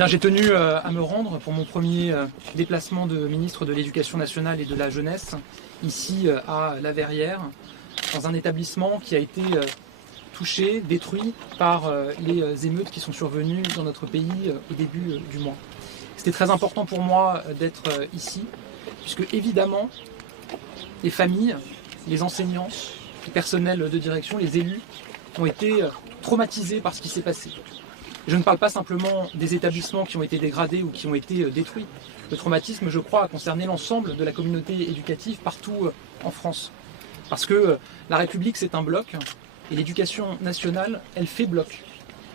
Bien, j'ai tenu à me rendre pour mon premier déplacement de ministre de l'Éducation nationale et de la jeunesse, ici à La Verrière, dans un établissement qui a été touché, détruit par les émeutes qui sont survenues dans notre pays au début du mois. C'était très important pour moi d'être ici, puisque évidemment, les familles, les enseignants, les personnels de direction, les élus ont été traumatisés par ce qui s'est passé. Je ne parle pas simplement des établissements qui ont été dégradés ou qui ont été détruits. Le traumatisme, je crois, a concerné l'ensemble de la communauté éducative partout en France. Parce que la République, c'est un bloc, et l'éducation nationale, elle fait bloc.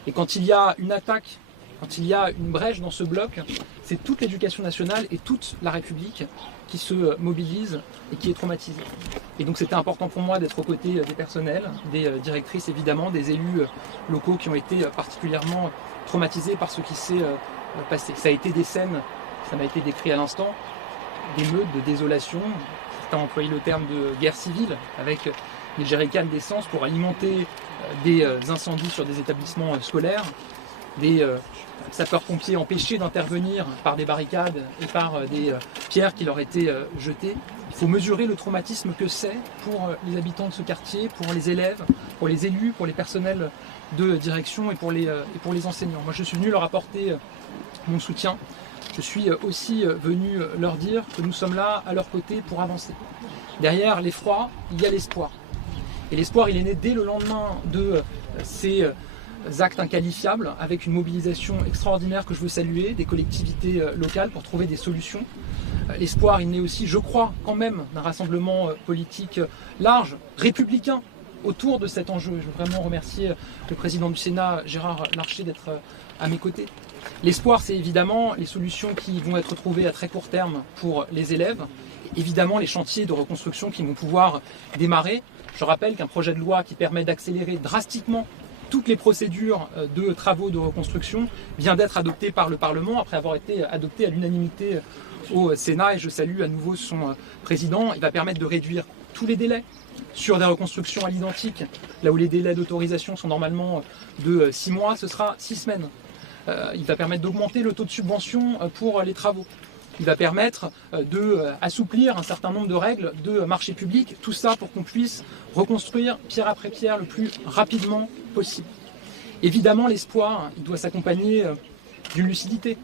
Et quand il y a une attaque, quand il y a une brèche dans ce bloc, c'est toute l'éducation nationale et toute la République qui se mobilise et qui est traumatisée. Et donc c'était important pour moi d'être aux côtés des personnels, des directrices évidemment, des élus locaux qui ont été particulièrement traumatisés par ce qui s'est passé. Ça a été des scènes, ça m'a été décrit à l'instant, d'émeutes, de désolation. Certains ont employé le terme de guerre civile, avec des jerrycans d'essence pour alimenter des incendies sur des établissements scolaires, des sapeurs-pompiers empêchés d'intervenir par des barricades et par des pierres qui leur étaient jetées. Il faut mesurer le traumatisme que c'est pour les habitants de ce quartier, pour les élèves, pour les élus, pour les personnels de direction et pour les enseignants. Moi, je suis venu leur apporter mon soutien. Je suis aussi venu leur dire que nous sommes là à leur côté pour avancer. Derrière l'effroi, il y a l'espoir. Et l'espoir, il est né dès le lendemain de ces actes inqualifiables, avec une mobilisation extraordinaire que je veux saluer, des collectivités locales pour trouver des solutions. L'espoir, il naît aussi, je crois, quand même, d'un rassemblement politique large, républicain, autour de cet enjeu. Je veux vraiment remercier le président du Sénat, Gérard Larcher, d'être à mes côtés. L'espoir, c'est évidemment les solutions qui vont être trouvées à très court terme pour les élèves, évidemment les chantiers de reconstruction qui vont pouvoir démarrer. Je rappelle qu'un projet de loi qui permet d'accélérer drastiquement toutes les procédures de travaux de reconstruction vient d'être adopté par le Parlement après avoir été adopté à l'unanimité au Sénat, et je salue à nouveau son président. Il va permettre de réduire tous les délais sur des reconstructions à l'identique. Là où les délais d'autorisation sont normalement de 6 mois, ce sera 6 semaines. Il va permettre d'augmenter le taux de subvention pour les travaux. Il va permettre d'assouplir un certain nombre de règles de marché public, tout ça pour qu'on puisse reconstruire pierre après pierre le plus rapidement possible. Évidemment, l'espoir, il doit s'accompagner d'une lucidité.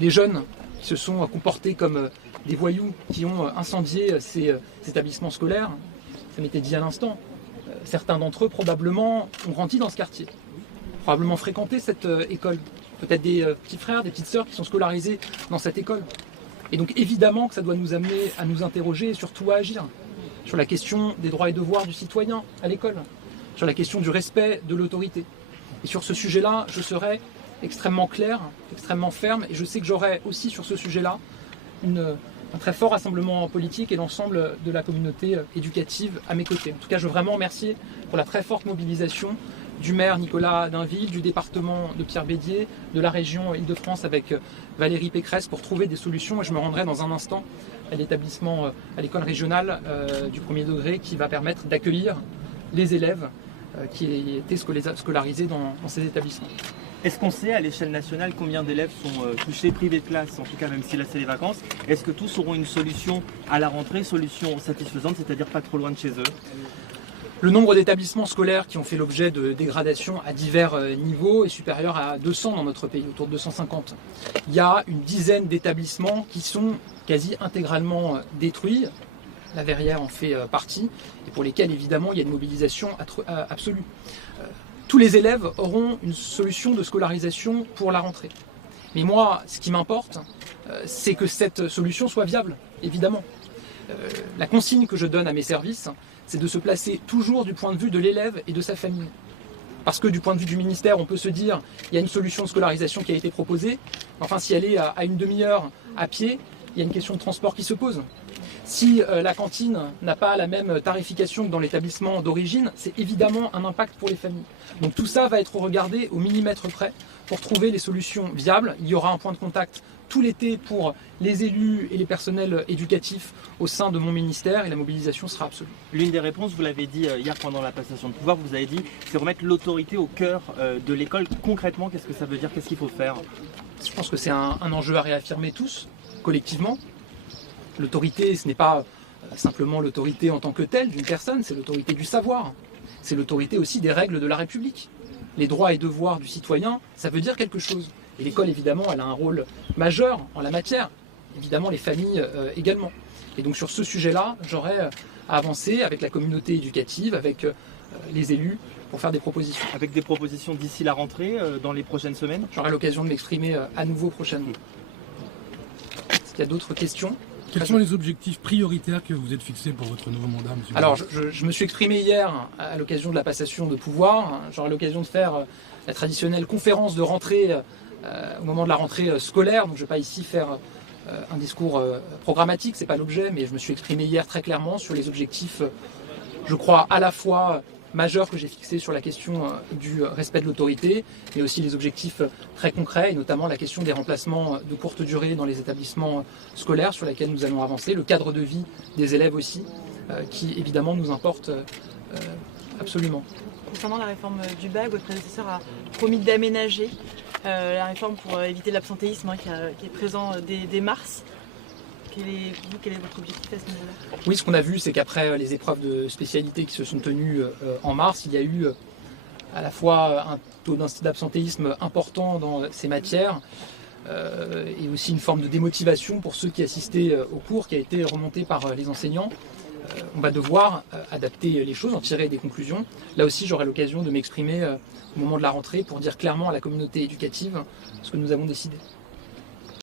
Les jeunes qui se sont comportés comme des voyous, qui ont incendié ces établissements scolaires, ça m'était dit à l'instant, certains d'entre eux probablement ont grandi dans ce quartier, probablement fréquenté cette école. Peut-être des petits frères, des petites sœurs qui sont scolarisés dans cette école. Et donc évidemment que ça doit nous amener à nous interroger et surtout à agir sur la question des droits et devoirs du citoyen à l'école, sur la question du respect de l'autorité. Et sur ce sujet-là, je serai extrêmement clair, extrêmement ferme, et je sais que j'aurai aussi sur ce sujet-là un très fort rassemblement politique et l'ensemble de la communauté éducative à mes côtés. En tout cas, je veux vraiment remercier pour la très forte mobilisation du maire Nicolas Dainville, du département de Pierre Bédier, de la région Île-de-France avec Valérie Pécresse pour trouver des solutions. Et je me rendrai dans un instant à l'établissement, à l'école régionale du premier degré qui va permettre d'accueillir les élèves qui étaient scolarisés dans ces établissements. Est-ce qu'on sait à l'échelle nationale combien d'élèves sont touchés, privés de classe, en tout cas même si là c'est les vacances? Est-ce que tous auront une solution à la rentrée, solution satisfaisante, c'est-à-dire pas trop loin de chez eux? Le nombre d'établissements scolaires qui ont fait l'objet de dégradations à divers niveaux est supérieur à 200 dans notre pays, autour de 250. Il y a une dizaine d'établissements qui sont quasi intégralement détruits. La Verrière en fait partie, et pour lesquels évidemment il y a une mobilisation absolue. Tous les élèves auront une solution de scolarisation pour la rentrée. Mais moi, ce qui m'importe, c'est que cette solution soit viable, évidemment. La consigne que je donne à mes services, c'est de se placer toujours du point de vue de l'élève et de sa famille. Parce que du point de vue du ministère, on peut se dire il y a une solution de scolarisation qui a été proposée. Enfin, si elle est à une demi-heure à pied, il y a une question de transport qui se pose. Si la cantine n'a pas la même tarification que dans l'établissement d'origine, c'est évidemment un impact pour les familles. Donc tout ça va être regardé au millimètre près pour trouver les solutions viables. Il y aura un point de contact tout l'été pour les élus et les personnels éducatifs au sein de mon ministère et la mobilisation sera absolue. L'une des réponses, vous l'avez dit hier pendant la passation de pouvoir, vous avez dit, c'est remettre l'autorité au cœur de l'école. Concrètement, qu'est-ce que ça veut dire? Qu'est-ce qu'il faut faire? Je pense que c'est un enjeu à réaffirmer tous, collectivement. L'autorité, ce n'est pas simplement l'autorité en tant que telle d'une personne, c'est l'autorité du savoir. C'est l'autorité aussi des règles de la République. Les droits et devoirs du citoyen, ça veut dire quelque chose. Et l'école, évidemment, elle a un rôle majeur en la matière. Évidemment, les familles également. Et donc sur ce sujet-là, j'aurais à avancer avec la communauté éducative, avec les élus, pour faire des propositions. Avec des propositions d'ici la rentrée, dans les prochaines semaines? J'aurai l'occasion de m'exprimer à nouveau prochainement. Est-ce qu'il y a d'autres questions? Quels sont les objectifs prioritaires que vous êtes fixés pour votre nouveau mandat, monsieur? Alors, je me suis exprimé hier à l'occasion de la passation de pouvoir. J'aurai l'occasion de faire la traditionnelle conférence de rentrée au moment de la rentrée scolaire. Donc, je ne vais pas ici faire un discours programmatique, ce n'est pas l'objet, mais je me suis exprimé hier très clairement sur les objectifs, je crois, à la fois majeurs que j'ai fixés sur la question du respect de l'autorité, mais aussi les objectifs très concrets, et notamment la question des remplacements de courte durée dans les établissements scolaires sur lesquels nous allons avancer, le cadre de vie des élèves aussi, qui évidemment nous importe absolument. Concernant la réforme du bac, votre prédécesseur a promis d'aménager la réforme pour éviter l'absentéisme qui est présent dès mars. Quel est votre objectif à ce niveau-là? Oui, ce qu'on a vu, c'est qu'après les épreuves de spécialité qui se sont tenues en mars, il y a eu à la fois un taux d'absentéisme important dans ces matières et aussi une forme de démotivation pour ceux qui assistaient aux cours qui a été remontée par les enseignants. On va devoir adapter les choses, en tirer des conclusions. Là aussi, j'aurai l'occasion de m'exprimer au moment de la rentrée pour dire clairement à la communauté éducative ce que nous avons décidé.